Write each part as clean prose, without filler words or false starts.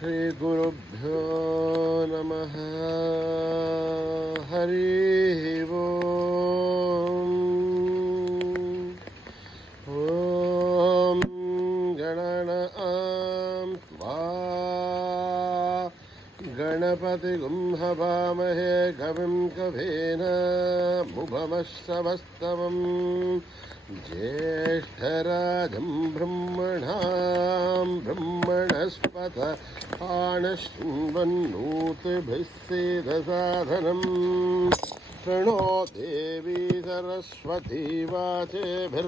श्रीगुरुभ्यो नमः। हरिः ओम्। ॐ गणनां त्वा गणपतिगुं हवामहे कविं कवीन मुभमश्रवस्तवम् ज्येष्ठराजं ब्रह्मणां ब्रह्मणस्पत आनशृण्वन्नोतिभिः सीदसाधनम् शृणो देवी सरस्वती वाचेभिर्वाजिनीवती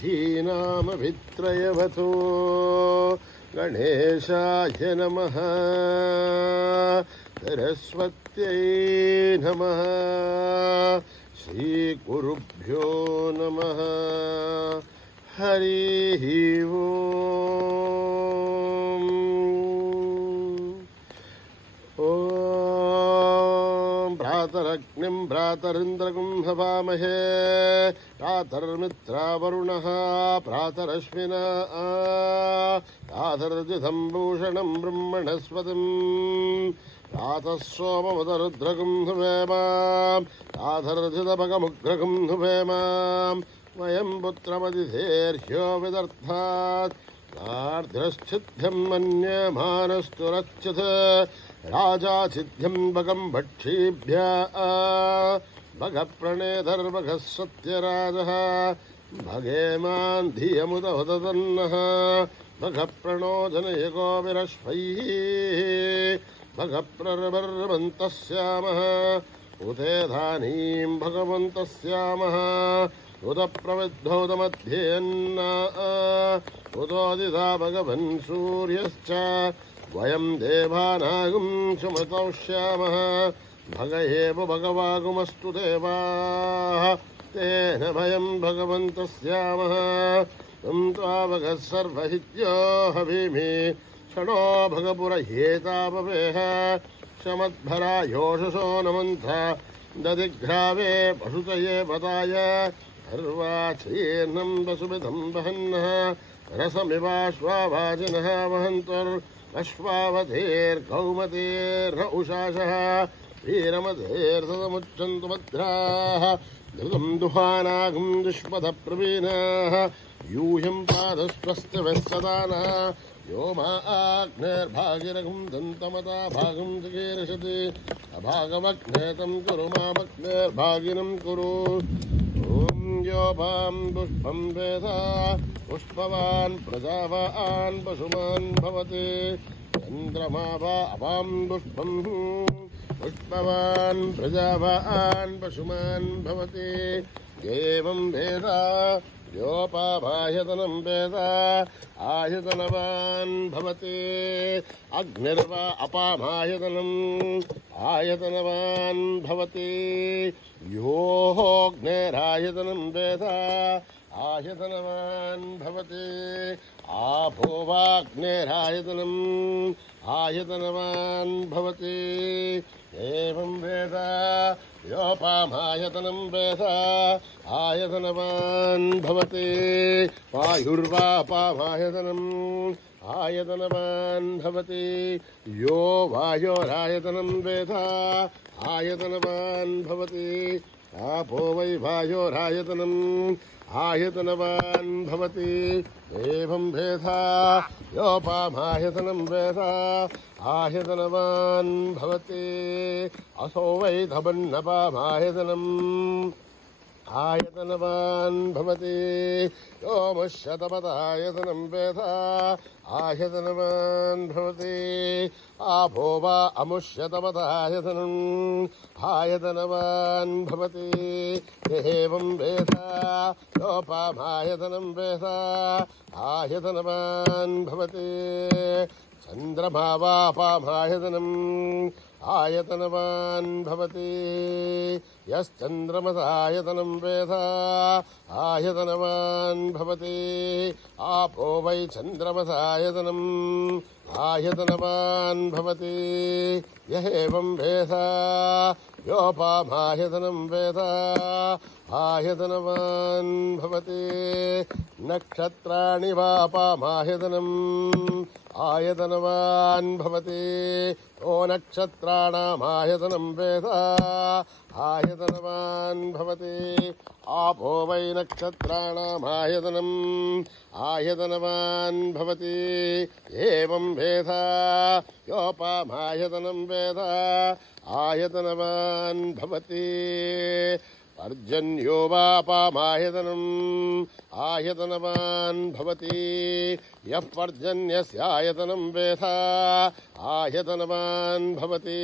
धीनामभित्रयवतो गणेशाय नमः सरस्वत्यै नमः श्रीगुरुभ्यो नमः। हरिः ओम्। ॐ भ्रातरग्निं भ्रातरिन्द्रगुं हवामहे भ्रातर्मित्रावरुणः भ्रातरश्विना भ्रातर्जितं भूषणं ब्रह्मणस्पतिम् प्रातः सोममुदरुद्रगुं हुवेम राधर्जितभगमुग्रगुं हुवेम वयं पुत्रमतिथेर्ह्यो विदर्थात् आर्द्रश्चिद्ध्यं मन्यमानस्तुरच्युत राजाचिद्ध्यं भगं भक्षीभ्य भगप्रणेधर्भगः सत्यराजः भगेमान् धियमुदहुदतन्नः भगप्रणो जनयको विरश्वैः भगप्रर्वन्तस्यामः उते धानीं भगवन्तस्यामः उत प्रविद्धोदमध्येन्न उतोदिता भगवन् सूर्यश्च वयं देवानागुं सुमतौष्यामः भग एव भगवागुमस्तु देवाः तेन भयं भगवन्तस्यामः तं त्वावगः सर्वहित्यो हवीमि षडो भगपुरह्येतापवेह शमद्भरा योषसो नमन्थ दधिघ्रावे पशुतये पदाय सर्वाचीर्णं वसुभिदं वहन्नः रसमिवाश्वाभाजिनः वहन्तोर्अश्वावधेर्कौमतेर्न उषासः वीरमधेर्सदमुच्छन्तु भद्राः धृतं दुहानागुं दुष्पथप्रवीणाः यूयं पादस्वस्त्यवस्तदानः यो मा आग्नेर्भागिरगुं दन्तमता भागं जगीर्षति अभागमग्नेतं कुरु मामग्नेर्भागिनं कुरु ॐ यो भां पुष्पं वेद पुष्पवान् प्रजावान् पशुमान् भवति चन्द्रमा वा अपां पुष्पं पुष्पवान् प्रजावान् पशुमान् भवति एवं वेद योपाभायतनं वेद आयतनवान् भवति अग्निर्वा अपामायतनम् आयतनवान् भवति योऽग्नेरायतनं वेद आयतनवान् भवति आपो वाग्नेरायतनम् आयतनवान् भवति एवं वेद योपामायतनं वेद आयतनवान् भवति वायुर्वापामायतनम् आयतनवान् भवति यो वायोरायतनं वेद आयतनवान् भवति आपो वै वायोरायतनम् आयतनवान् भवति एवं वेद योपामायतनं वेद आयतनवान् भवति असो वै धबन्नपामायतनम् आयतनवान् भवति योमशतपदायतनं वेद आयतनवान् भवति आपो वा अमुष्यतपदायतनम् आयतनवान् भवति एवं वेद योपामायतनं वेद आयतनवान् भवति चन्द्रमा वापामायतनम् आयतनवान् भवति यश्चन्द्रमसायतनं वेद आयतनवान् भवति आपो वै चन्द्रमसायतनम् आयतनवान् भवति य एवं वेद योपामायतनं वेद आयतनवान् भवति नक्षत्राणि वापामायतनम् आयतनवान् भवति ओ नक्षत्राणामायतनं वेद आयतनवान् भवति आपो वै नक्षत्राणामायतनम् आयतनवान् भवति एवं वेद योपामायतनं वेद आयतनवान् भवति पर्जन्यो वापामायतनम् आयतनवान् भवति यः पर्जन्यस्यायतनं वेद आयतनवान् भवति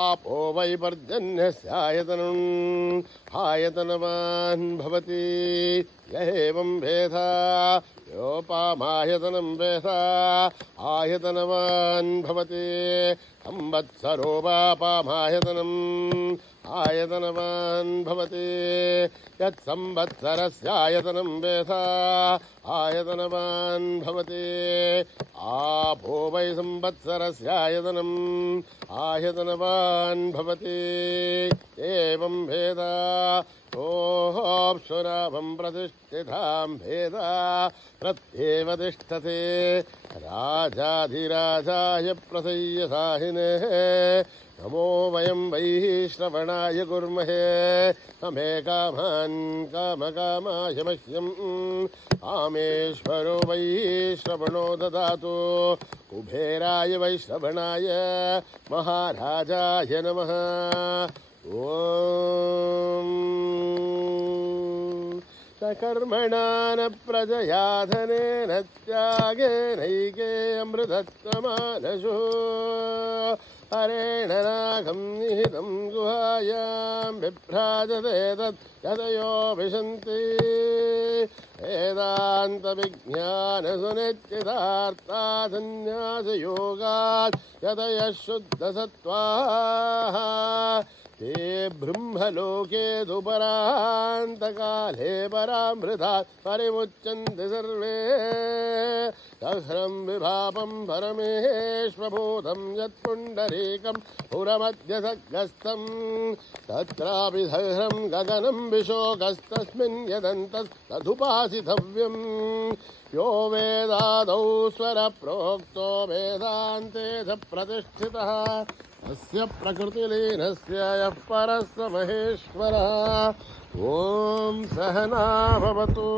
आपो वै पर्जन्यस्यायतनम् आयतनवान् भवति एवं वेद योपामायतनं वेद आयतनवान् भवति संवत्सरो वापामायतनम् आयतनवान् भवति यत्संवत्सरस्यायतनं वेद आयतनवान् भवति आपो वै संवत्सरस्यायतनम् आयतनवान् भवति एवं वेद ओऽप्सुरावं प्रतिष्ठितां भेद प्रत्येव तिष्ठते राजाधिराजाय प्रसय्यसाहिने नमो वयं वै श्रवणाय कुर्महे नमे कामान् कामकामाय मह्यम् कामेश्वरो वै श्रवणो ददातु कुबेराय वै श्रवणाय महाराजाय नमः ॐ सकर्मणा न प्रजया धनेन त्यागेनैके अमृतत्वमानशो हरेण नागं निहितं गुहायां विभ्राजते तत् यतयो विशन्ति वेदान्तविज्ञानसुनिश्चितार्था सन्न्यासयोगात् यतयः शुद्धसत्त्वाः ते ब्रह्मलोके दुपरान्तकाले परामृतात् परिमुच्यन्ते सर्वे सहस्रं विभापं परमेश्वभूतं यत्पुण्डरीकं पुरमध्यसग्रस्तं तत्रापि सहस्रं गगनं विशोकस्तस्मिन् यदन्तस्तदुपासितव्यम् यो वेदादौ स्वरप्रोक्तो वेदान्ते च प्रतिष्ठितः अस्य प्रकृतिलीनस्य यः परः स महेश्वरः ॐ सहना भवतु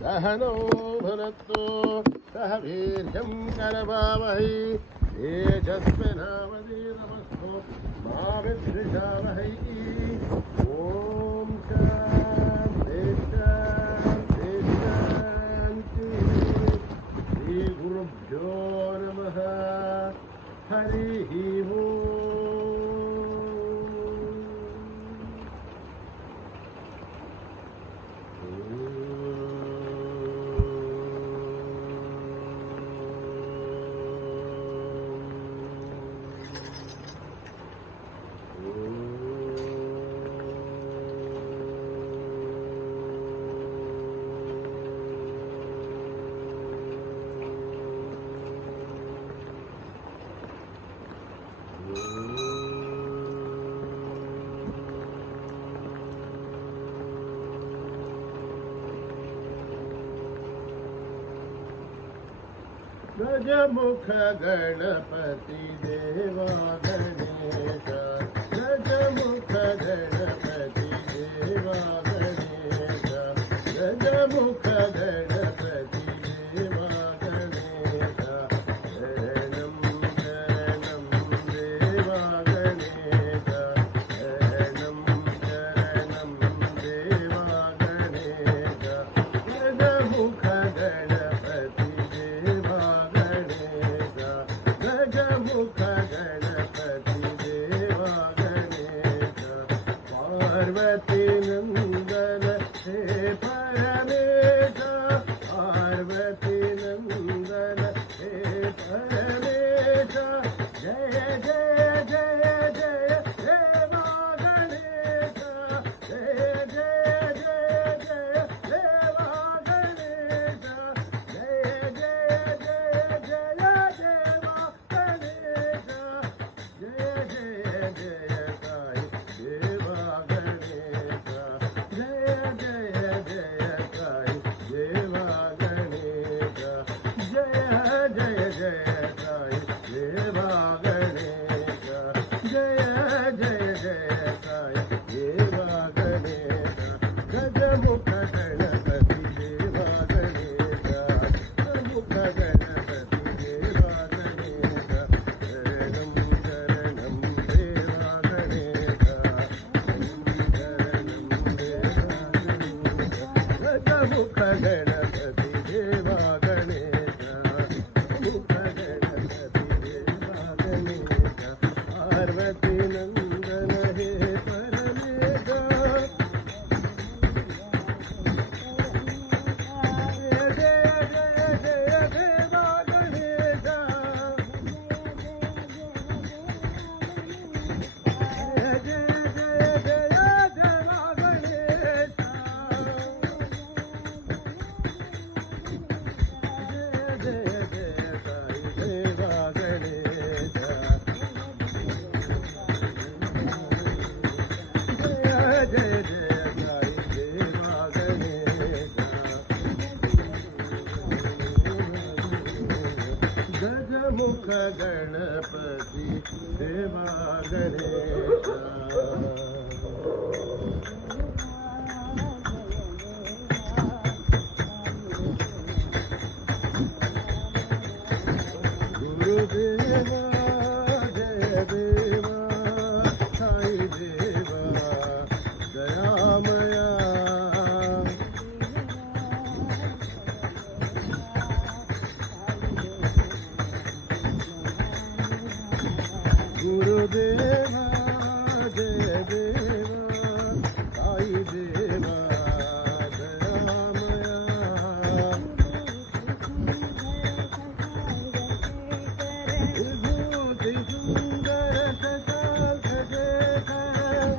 सहनौ भुनक्तु सह वीर्यं करवावहै तेजस्विनावधीतमस्तु मा विद्विषावहै ॐ शान्ति शान्ति शान्ति श्रीगुरुभ्यो नमः हरिः ओम् गजमुख गणपति देवा गणेश गजमुख गणपति देवा गणेश गजमुख गणपति देवा गणेश शरणं शरणं देवा गणेश शरणं शरणं देवा गणेश गजमुख गणपति देवा गजमुख गणपति देवा गजमुख गणपती देवा गणेशा गुरुदेवा जय देवा साई देवा दयामया गुरुदेवा जय देवा साई देवा दयामया विभूति सुंदर शशांक शेखर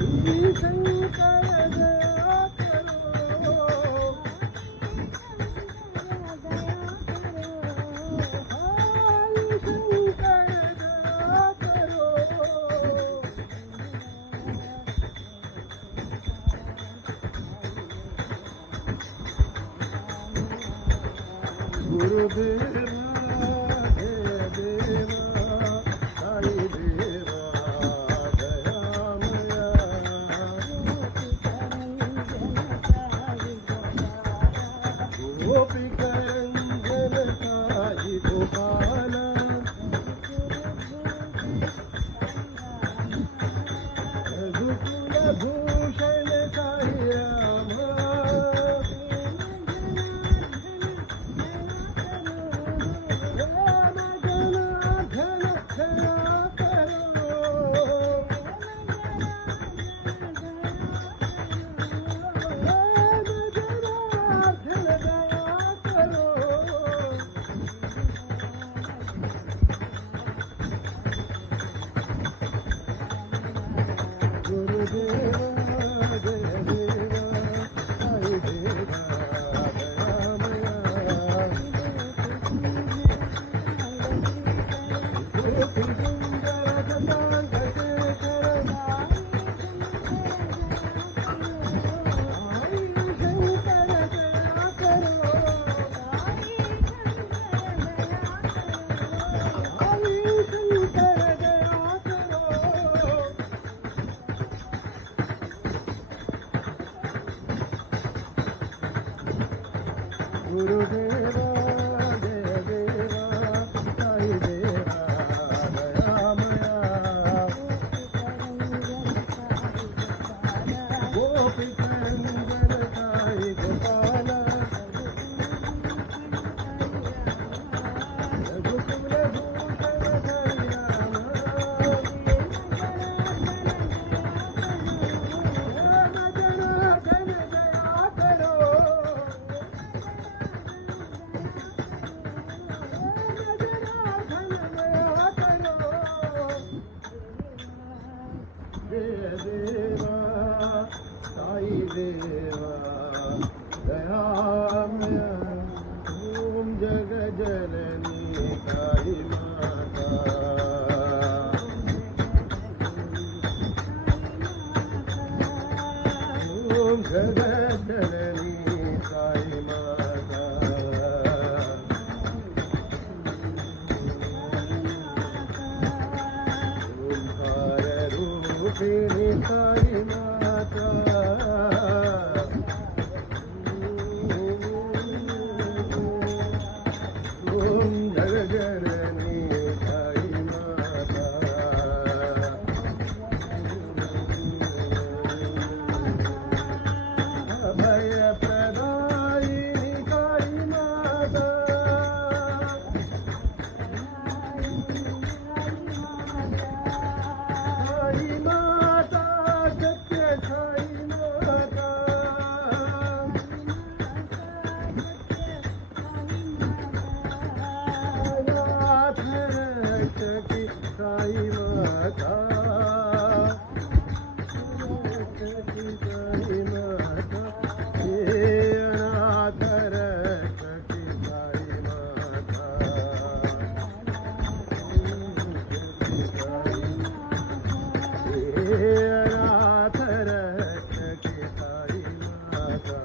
साई शंकर दया करो गुरुदेवा जय देवा साई देवा दयामया गोपिका रंजन साई गोपाल रघुकुल भूषण साई राम गुरुदेवा जय देवा साई देवा दयामया गोपिका रंजन साई गोपाल रघुकुल भूषण साई राम जनार्दन दया करो जय देवा साई देवा दयामय ओम जग जननी काली माता ओम जग जननी काली माता ओंकार रूपिणी काली माता ओम जग जननी काली माता अभय प्रदायिनी काली माता साई माता सत्य साई माता अनाथ रक्षकी साई माता रक्षकी साई माता हे अनाथ रक्षकी साई माता अनाथ रक्षकी साई माता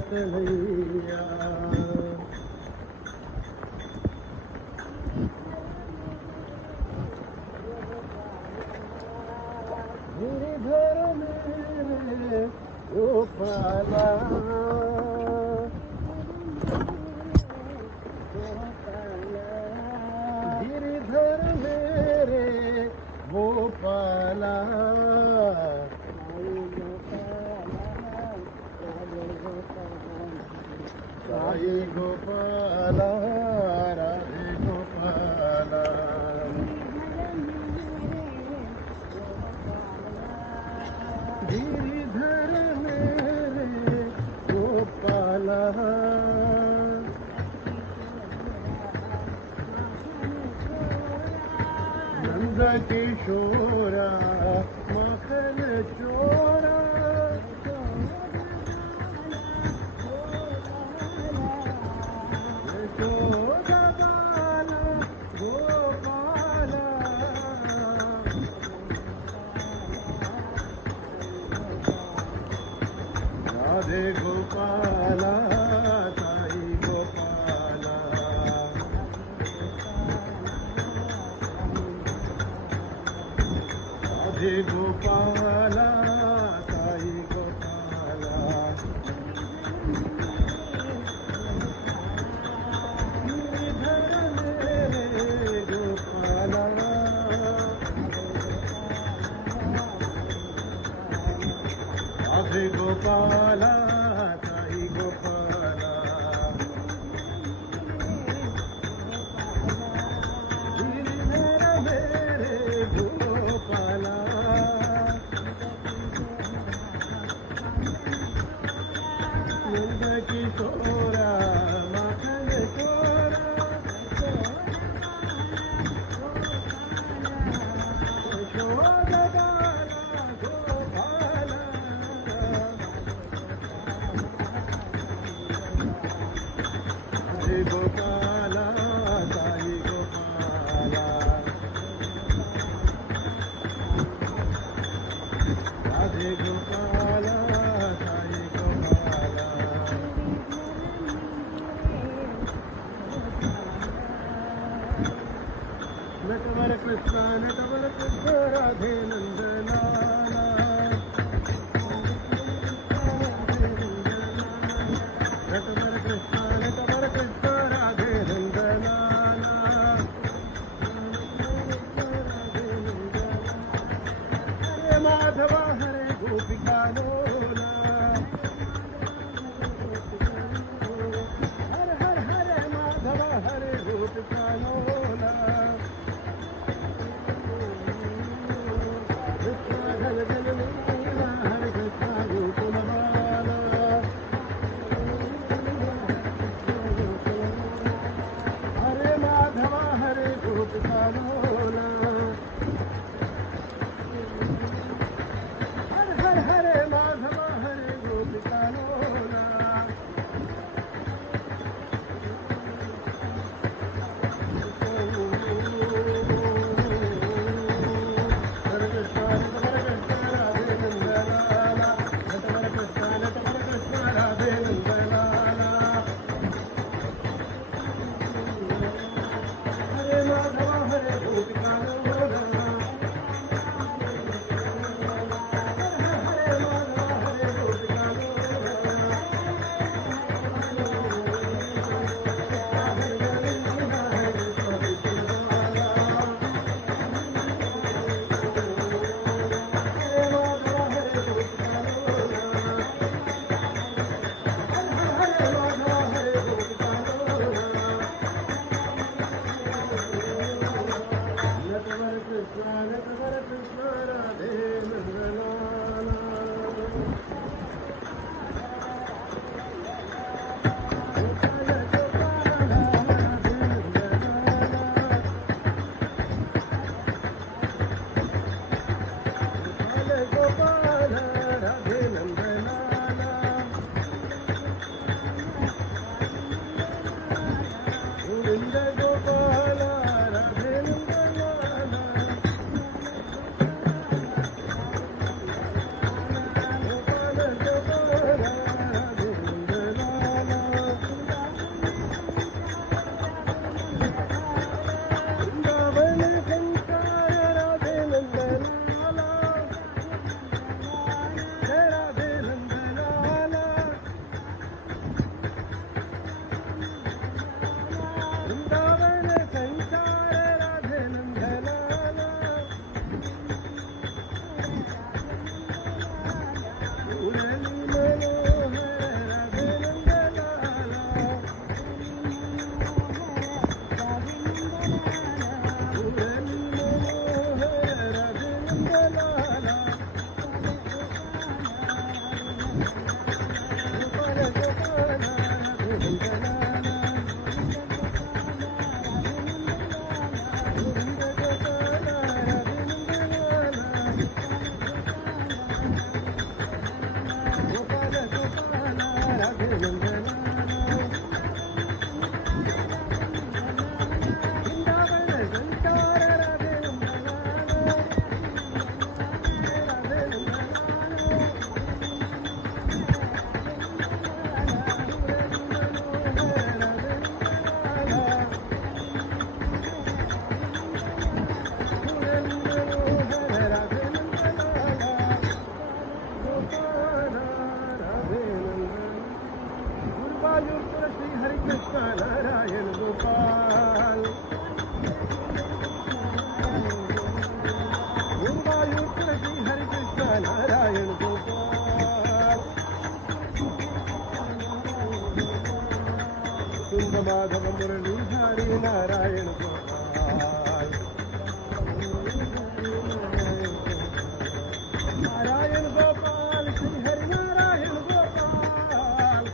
कन्हैया गिरिधर मेरे गोपाला गिरिधर मेरे गोपाला साई गोपाला राधे गोपाला गिरिधर मेरे गोपाला नंद किशोरा मखन चोरा यशोदा बाला गोपाला राधे गोपाला साई गोपाला राधे गोपाला साई गोपाला गिरिधर मेरे गोपाला राधे गोपाला साई गोपाला गिरिधर मेरे गोपाला नंद किशोरा मखन चोरा यशोदा बाला गोपाला राधे गोपाला साई गोपाला राधे गोपाला साई गोपाला नटवर कृष्ण राधे नंदलाला नटवर कृष्ण राधे नंदलाला हरे माधव हरे गोपिका लोला हर हर हरे माधव हरे गोपिका लोला माधव मुरलीधारी नारायण गोपाल नारायण गोपाल श्री हरि नारायण गोपाल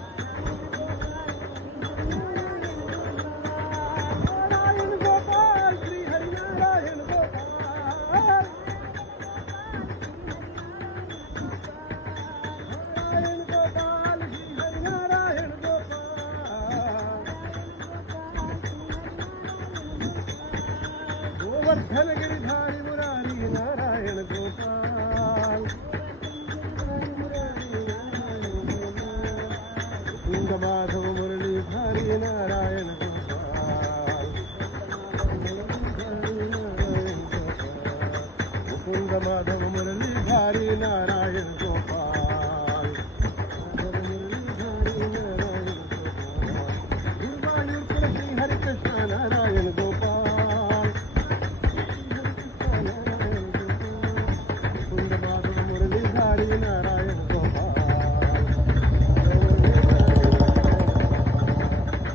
नारायण गोपाल श्री हरि नारायण गोपाल नारायण गोपाल श्री हरि नारायण गोपाल गोवर्धन गिरिधारी मुरारी नारायण गोपाल मुकुंद माधव मुरलीधारी नारायण गोपाल मुकुंद माधव मुरलीधारी नारायण गोपाल गुरुवायूर श्री हरि कृष्ण नारायण गोपाल मुकुंद माधव मुरलीधारी नारायण गोपाल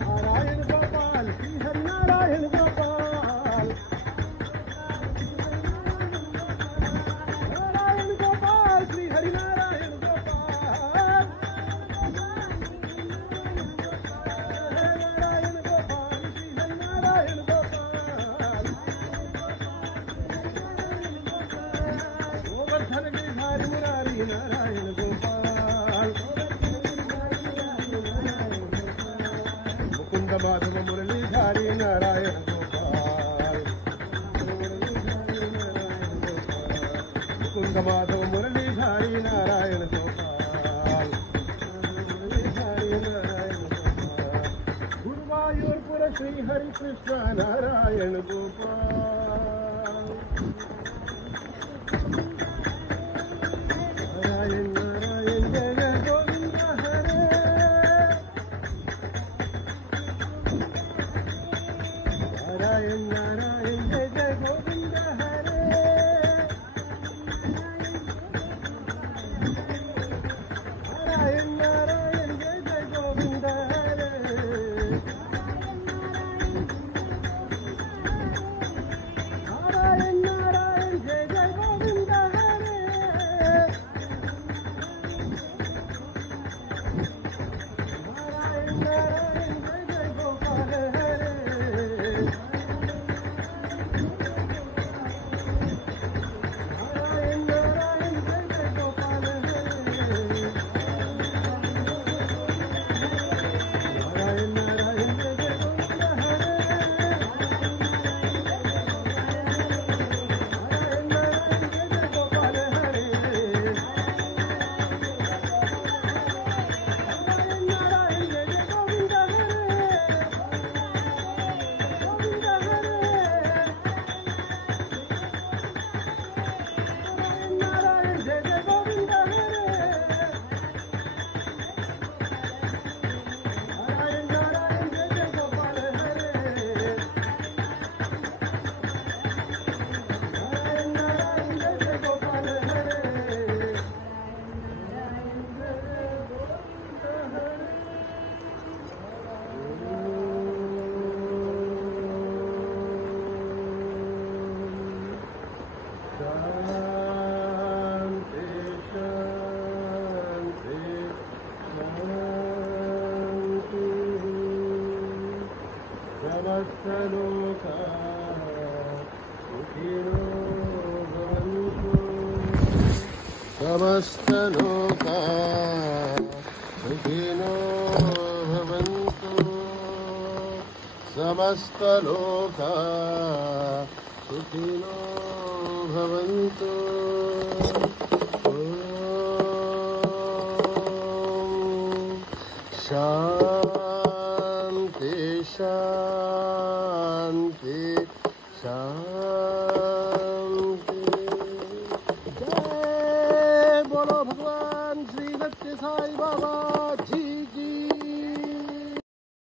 नारायण गोपाल श्री हरि नारायण गोपाल नारायण गोपाल श्री हरि नारायण गोपाल नारायण गोपाल श्री हरि नारायण गोपाल गोवर्धन गिरिधारी मुरारी नारायण गोपाल मुकुंद माधव मुरलीधारी नारायण गोपाल मुकुंद माधव मुरलीधारी नारायण गोपाल गुरुवायूरपुर श्री हरि कृष्ण नारायण गोपाल नारायण नारायण जय जय गोविंद हरे नारायण नारायण जय जय गोविंद हरे नारायण नारायण जय जय गोविंद हरे नारायण नारायण जय जय गोविंद हरे नारायण नारायण जय जय गोपाल हरे नारायण नारायण जय जय गोपाल हरे नारायण नारायण जय जय गोविंद हरे नारायण नारायण जय जय गोपाल हरे नारायण नारायण जय जय गोविंद हरे गोविंद हरे नारायण जय जय गोविंद हरे नारायण नारायण जय जय गोपाल हरे नारायण नारायण जय जय गोपाल हरे शांति शांति शांति समस्त लोका सुखिनो भवन्तु समस्त लोका सुखिनो भवन्तु समस्त लोका सुखिनो भवन्तु ॐ शान्ति शान्ति शान्ति जय बोलो भगवान श्री सत्य साई बाबा